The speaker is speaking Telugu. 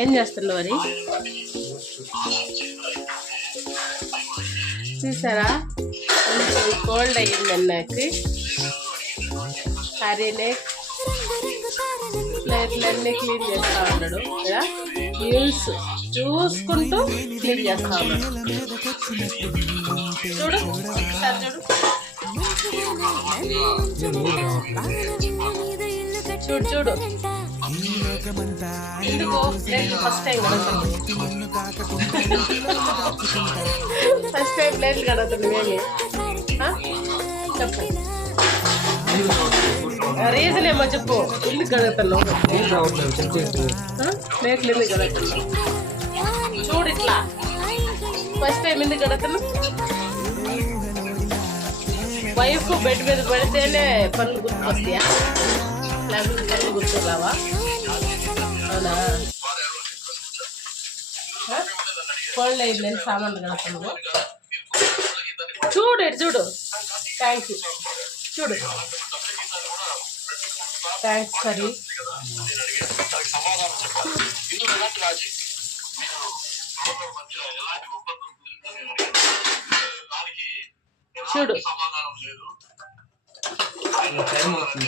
ఏం చేస్తున్నావు మరి? చూసారా కొంచెం కోల్డ్ అయ్యిందని నాకు. హరినే ప్లేట్లన్నీ క్లీన్ చేస్తా ఉన్నాడు కదా, యూస్ చూసుకుంటూ క్లీన్ చేస్తా ఉన్నాడు. చూడు సార్ చూడు చూడు చూడు ఎందుకు ప్లేట్లు ఫస్ట్ టైం ఫస్ట్ టైం ప్లేట్లు కడుగుతుంది మేమే. చెప్పండి రీజన్ ఏమో చెప్పు. ఎందుకు కడుగుతున్నావు ప్లేట్లు? ఎందుకు కడుగుతున్నావు? చూడు ఇట్లా ఫస్ట్ టైం ఎందుకు కడుగుతున్నావు? వైఫ్ బెడ్ మీద పడితేనే పనులు గుర్తుకొస్తాయా, లేకపోతే పనులు గుర్తురావా? అవునా? కోల్డ్ అయిందని సామాన్లు కడుతున్నావు. చూడు చూడు. Thank you. చూడు థ్యాంక్స్ సరి. చూడు టైం అవుతుంది.